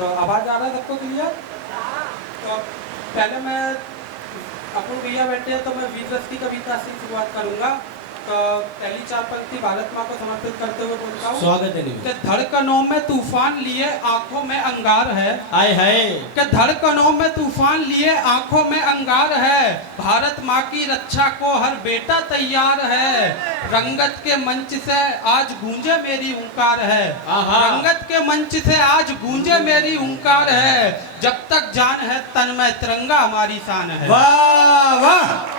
तो आवाज़ आ रहा है सबको क्लियर? तो पहले मैं अपूर्व भैया बैठे हैं तो मैं वीर रस की कविता से शुरुआत करूंगा। तो पहली चार पंक्ति भारत माँ को समर्पित करते हुए बोलता हूँ। स्वागत है कि धड़कनों में तूफान लिए आंखों में अंगार है। आए हाय कि धड़कनों में तूफान लिए आंखों में अंगार है। भारत माँ की रक्षा को हर बेटा तैयार है। रंगत के मंच से आज गूंजे मेरी हुंकार है। रंगत के मंच से आज गूंजे मेरी हुंकार है। जब तक जान है तन में तिरंगा हमारी शान है। वाह वाह।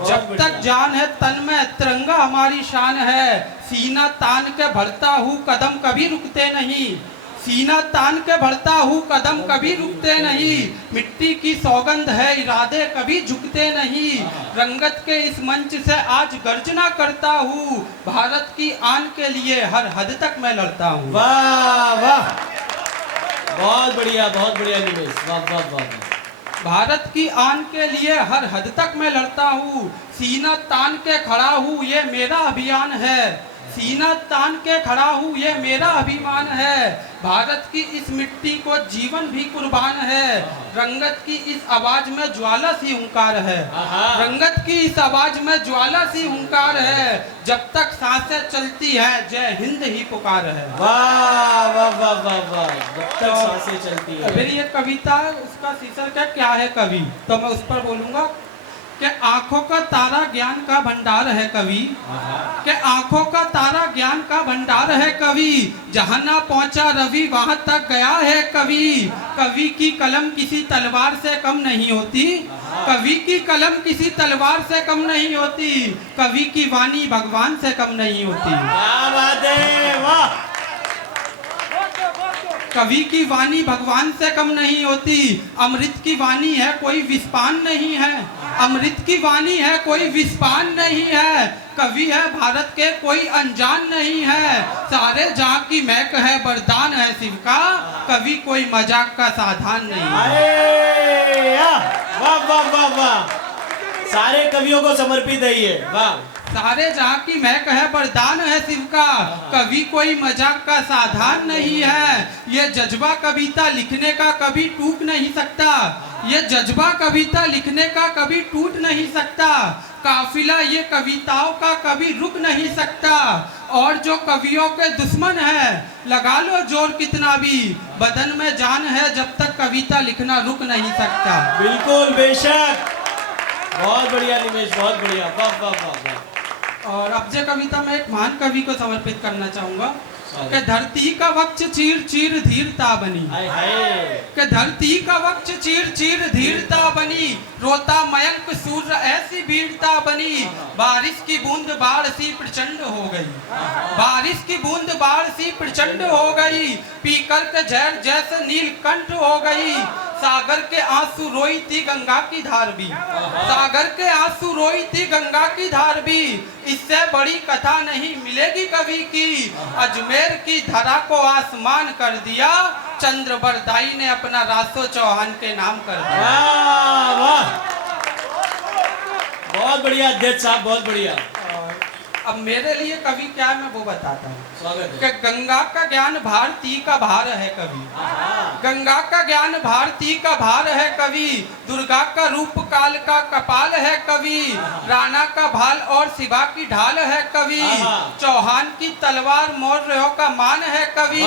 जब तक जान है तन में तिरंगा हमारी शान है। सीना तान के बढ़ता हूँ कदम कभी रुकते नहीं। सीना तान के बढ़ता हूँ कदम कभी रुकते नहीं। मिट्टी की सौगंध है इरादे कभी झुकते नहीं। रंगत के इस मंच से आज गर्जना करता हूँ। भारत की आन के लिए हर हद तक मैं लड़ता हूँ। वाह वाह, बहुत बढ़िया निमेश, वाह वाह वाह। भारत की आन के लिए हर हद तक मैं लड़ता हूँ। सीना तान के खड़ा हूँ ये मेरा अभियान है। सीना तान के खड़ा हूँ ये मेरा अभिमान है। भारत की इस मिट्टी को जीवन भी कुर्बान है। रंगत की इस आवाज में ज्वाला सी हुंकार है। रंगत की इस आवाज में ज्वाला सी हुंकार है। जब तक सांसें चलती हैं जय हिंद ही पुकार है। वाह वाह वाह वाह वाह, जब तक सांसें चलती है। मेरी एक कविता है, उसका शीर्षक क्या है कवि, तो मैं उस पर बोलूंगा कि आंखों का तारा ज्ञान का भंडार है कवि। कि आंखों का तारा ज्ञान का भंडार है कवि। जहां ना पहुंचा रवि वहां तक गया है कवि। कवि की कलम किसी तलवार से कम नहीं होती। कवि की कलम किसी तलवार से कम नहीं होती। कवि की वाणी भगवान से कम नहीं होती। क्या बात है, वाह। कवि की वाणी भगवान से कम नहीं होती। अमृत की वाणी है कोई विस्पान नहीं है। अमृत की वाणी है कोई विस्पान नहीं है। कवि है भारत के कोई अनजान नहीं है। सारे जहां की महक है वरदान है शिव का। कवि कोई मजाक का साधन नहीं है। वाह वाह वाह वाह, सारे कवियों को समर्पित है ये, वाह। सारे जहाँ की महक है वरदान है शिव का। कवि कोई मजाक का साधन नहीं है। ये जज्बा कविता लिखने का कभी टूट नहीं सकता। ये जज्बा कविता लिखने का कभी टूट नहीं सकता। काफिला ये कविताओं का कभी रुक नहीं सकता। और जो कवियों के दुश्मन है लगा लो जोर कितना भी, बदन में जान है जब तक कविता लिखना रुक नहीं सकता। बिल्कुल बेशक, बहुत बढ़िया निमेश, बहुत बढ़िया, वाह वाह वाह। और अब जो कविता मैं एक महान कवि को समर्पित करना चाहूंगा कि धरती का वक्ष चीर चीर धीरता बनी। कि धरती का वक्ष चीर चीर धीरता बनी। रोता मयंक सूर्य ऐसी वीरता बनी। बारिश की बूंद बाढ़ सी प्रचंड हो गई। बारिश की बूंद बाढ़ सी प्रचंड हो गई। पीकर के जहर जैसे नीलकंठ हो गई। सागर के आंसू रोई थी गंगा की धार भी। सागर के आंसू रोई थी गंगा की धार भी। इससे बड़ी कथा नहीं मिलेगी कवि की। अजमेर की धरा को आसमान कर दिया। चंद्र बरदाई ने अपना रासो चौहान के नाम कर दिया। वाह वाह, बहुत बढ़िया अध्यक्ष साहब, बहुत बढ़िया। अब मेरे लिए कवि क्या है मैं वो बताता हूँ। स्वागत कि गंगा का ज्ञान भारती का भार है कवि। गंगा का ज्ञान भारती का भार है कवि। दुर्गा का रूप काल का कपाल है कवि। राणा का भाल और शिवा की ढाल है कवि। चौहान की तलवार मौर्यों का मान है कवि।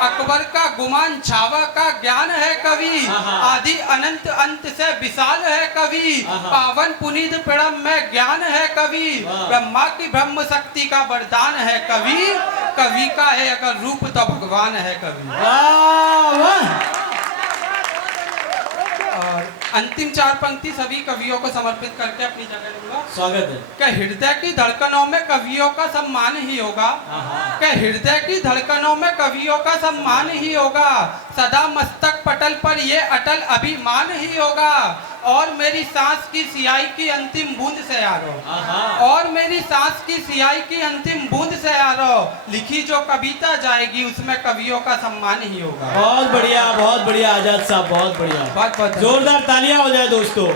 अकबर का गुमान छावा का ज्ञान है कवि। आदि अनंत अंत से विशाल है कवि। पावन पुनीत प्रणम में ज्ञान है कवि। ब्रह्मा की ब्रह्म शक्ति का वरदान है कवि। कवि का है अगर रूप तो भगवान है कवि। और अंतिम चार पंक्ति सभी कवियों को समर्पित करके अपनी जगह लूंगा। स्वागत है। कि हृदय की धड़कनों में कवियों का सम्मान ही होगा। कि हृदय की धड़कनों में कवियों का सम्मान ही होगा। सदा मस्तक पटल पर ये अटल अभिमान ही होगा। और मेरी सांस की सियाई की अंतिम बूंद से यारो। और मेरी सांस की सियाई की अंतिम बूंद से यारो। लिखी जो कविता जाएगी उसमें कवियों का सम्मान ही होगा। बहुत बढ़िया आजाद साहब, बहुत बढ़िया। बहुत जोरदार तालियां हो जाए दोस्तों।